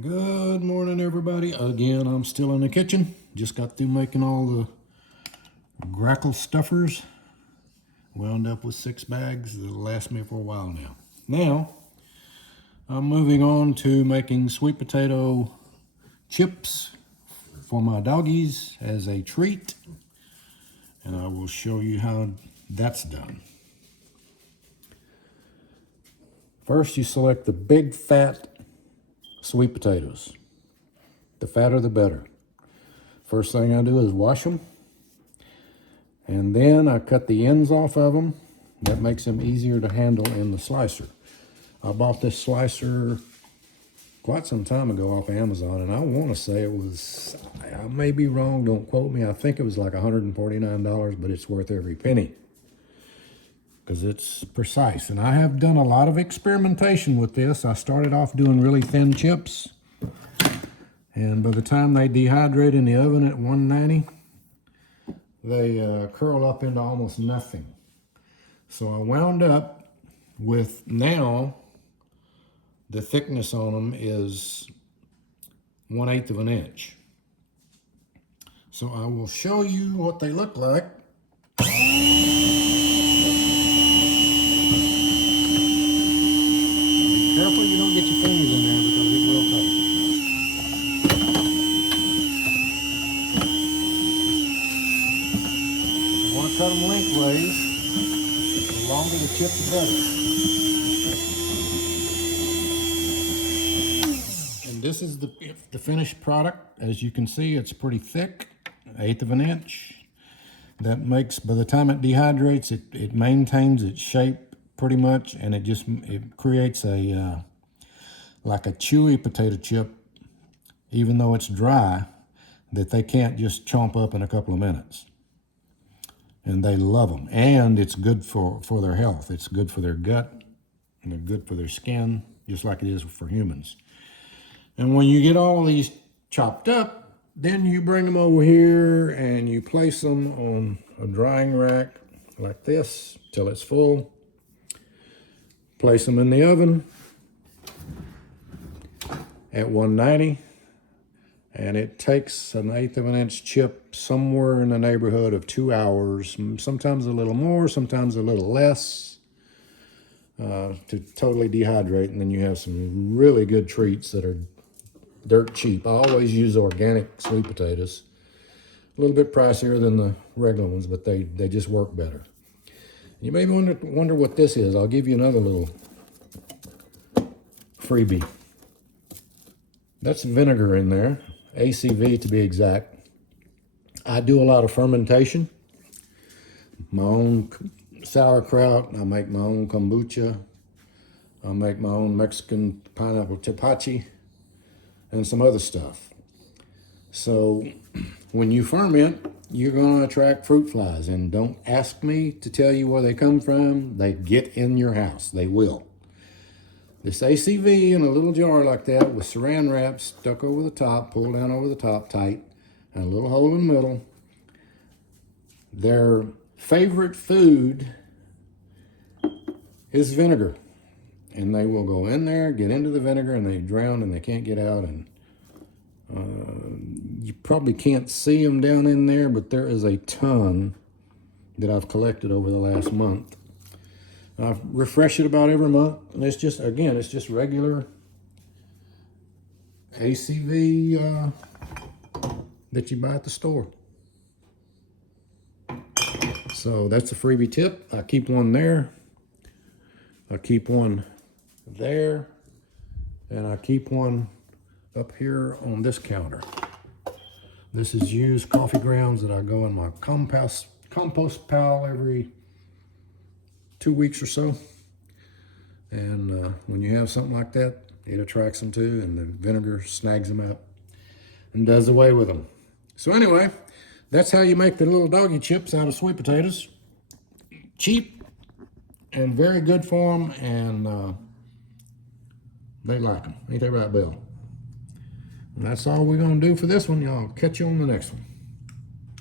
Good morning, everybody. Again, I'm still in the kitchen. Just got through making all the grackle stuffers. Wound up with 6 bags that'll last me for a while now. Now, I'm moving on to making sweet potato chips for my doggies as a treat. And I will show you how that's done. First, you select the big fat sweet potatoes. The fatter the better. First thing I do is wash them, and then I cut the ends off of them. That makes them easier to handle in the slicer. I bought this slicer quite some time ago off Amazon, and I want to say it was, I may be wrong, don't quote me, I think it was like $149, but it's worth every penny because it's precise. And I have done a lot of experimentation with this. I started off doing really thin chips, and by the time they dehydrate in the oven at 190, they curl up into almost nothing. So I wound up with, now the thickness on them is 1/8 of an inch. So I will show you what they look like. Be careful you don't get your fingers in there because it will cut. You want to cut them lengthways. The longer the chip, the better. This is the finished product. As you can see, it's pretty thick, 1/8 of an inch. That makes, by the time it dehydrates, it maintains its shape pretty much, and it creates a like a chewy potato chip, even though it's dry, that they can't just chomp up in a couple of minutes. And they love them, and it's good for their health. It's good for their gut, and they're good for their skin, just like it is for humans. And when you get all these chopped up, then you bring them over here and you place them on a drying rack like this till it's full. Place them in the oven at 190, and it takes an 1/8 of an inch chip somewhere in the neighborhood of 2 hours, sometimes a little more, sometimes a little less, to totally dehydrate. And then you have some really good treats that are dirt cheap. I always use organic sweet potatoes. A little bit pricier than the regular ones, but they just work better. You may wonder what this is. I'll give you another little freebie. That's vinegar in there, ACV to be exact. I do a lot of fermentation. My own sauerkraut. I make my own kombucha. I make my own Mexican pineapple tepache and some other stuff. So when you ferment, you're going to attract fruit flies. And don't ask me to tell you where they come from. They get in your house. They will. This ACV in a little jar like that with saran wrap stuck over the top, pulled down over the top tight, and a little hole in the middle. Their favorite food is vinegar. And they will go in there, get into the vinegar, and they drown, and they can't get out. And you probably can't see them down in there, but there is a ton that I've collected over the last month. I refresh it about every month, and it's just, again, it's just regular ACV that you buy at the store. So that's a freebie tip. I keep one there. I keep one there, and I keep one up here on this counter. This is used coffee grounds that I go in my compost pile every 2 weeks or so. And when you have something like that, it attracts them too, and the vinegar snags them out and does away with them. So anyway, that's how you make the little doggy chips out of sweet potatoes. Cheap and very good for them, and they like them. Ain't that right, Bill? And that's all we're going to do for this one. Y'all catch you on the next one.